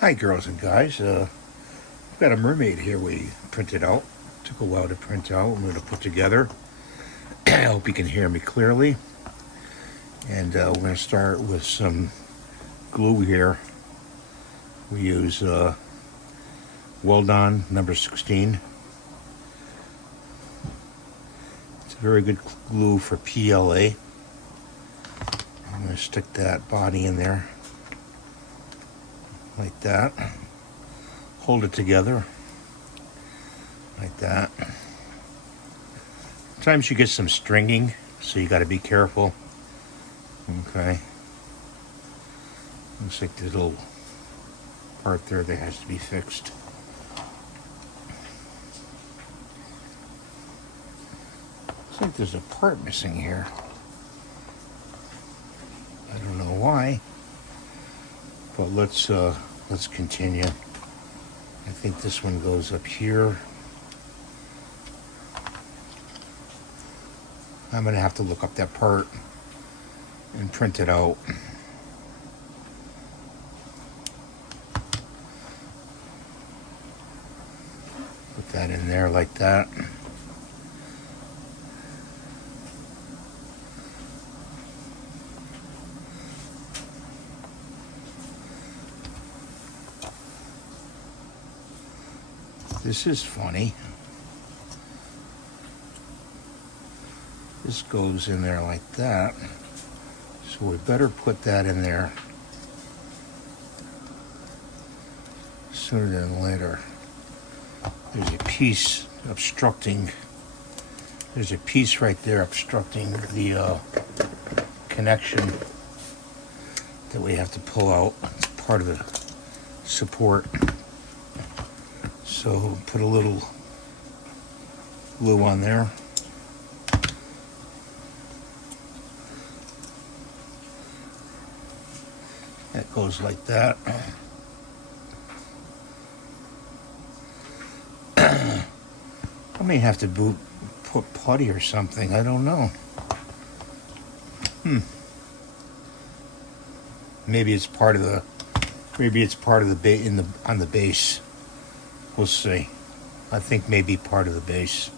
Hi girls and guys, I've got a mermaid here we printed out. Took a while to print out. I'm going to put together. I hope you can hear me clearly. And we're going to start with some glue here. We use Well-Done number 16. It's a very good glue for PLA. I'm going to stick that body in there like that. Hold it together like that. Sometimes you get some stringing, so you got to be careful. Okay. Looks like there's a little part there that has to be fixed. Looks like there's a part missing here. I don't know why, but let's continue. I think this one goes up here. I'm gonna have to look up that part and print it out. Put that in there like that. This is funny. This goes in there like that. So we better put that in there sooner than later. There's a piece obstructing. There's a piece right there obstructing the connection that we have to pull out. It's part of the support. So put a little glue on there. That goes like that. I may have to put putty or something. I don't know. Maybe it's part of the. Maybe it's part of the on the base. We'll see. I think maybe part of the base.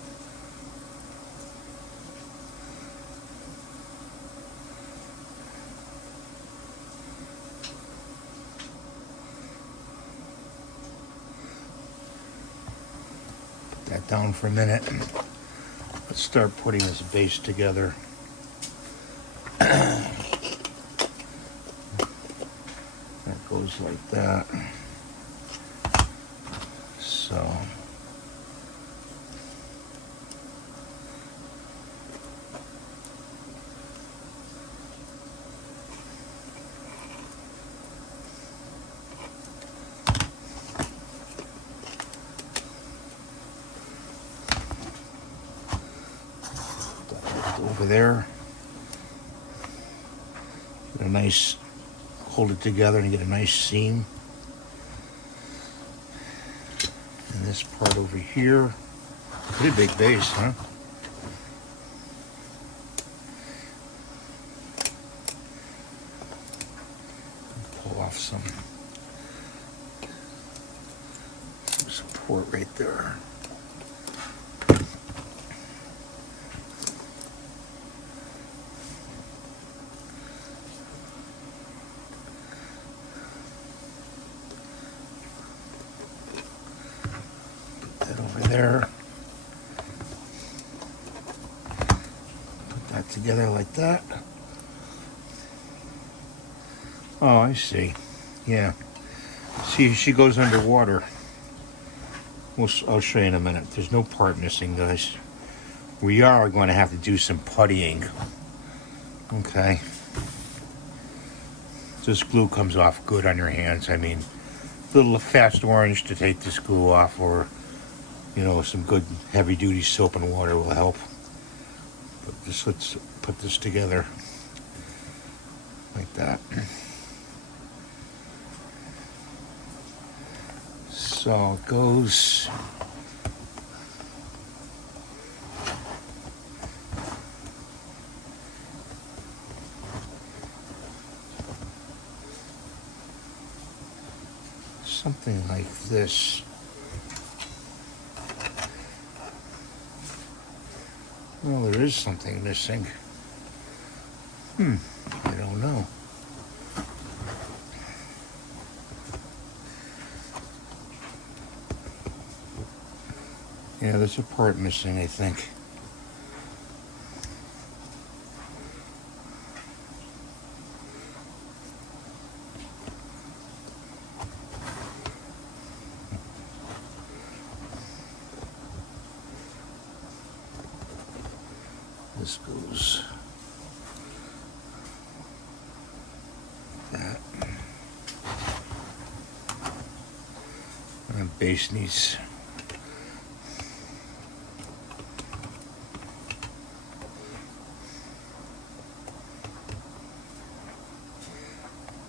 Put that down for a minute. Let's start putting this base together. That goes like that. So over there, get a nice, hold it together and get a nice seam. And this part over here, pretty big base, huh? Pull off some support right there. Over there. Put that together like that. Oh, I see. Yeah. See, she goes underwater. I'll show you in a minute. There's no part missing, guys. We are going to have to do some puttying. Okay. This glue comes off good on your hands. I mean, a little fast orange to take this glue off, or you know, some good heavy-duty soap and water will help. But let's put this together like that. So it goes. something like this. Well, there is something missing. I don't know. Yeah, there's a part missing, I think. This goes that. And base needs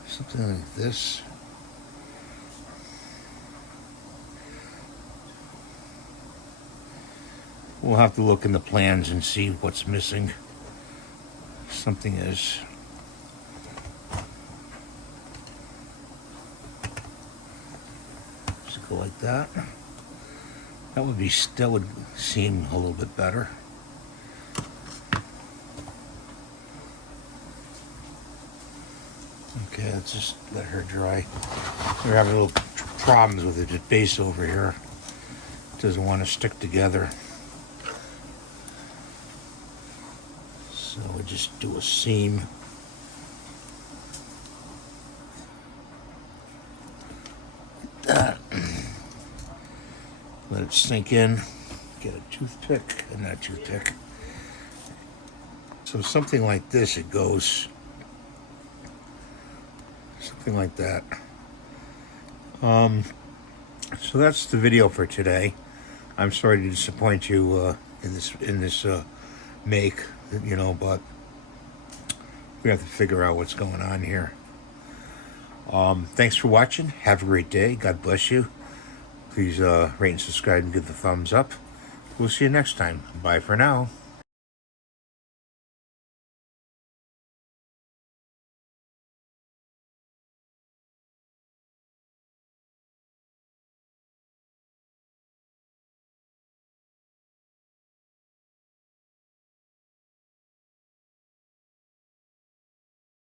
something like this. We'll have to look in the plans and see what's missing. Something is. Just go like that. That would seem a little bit better. Okay, let's just let her dry. We're having little problems with the base over here. It doesn't want to stick together. So we just do a seam. Like that. Let it sink in. Get a toothpick, and not toothpick. So something like this, it goes. Something like that. So that's the video for today. I'm sorry to disappoint you in this make, you know, but we have to figure out what's going on here. Thanks for watching. Have a great day. God bless you. Please rate and subscribe and give the thumbs up. We'll see you next time. Bye for now.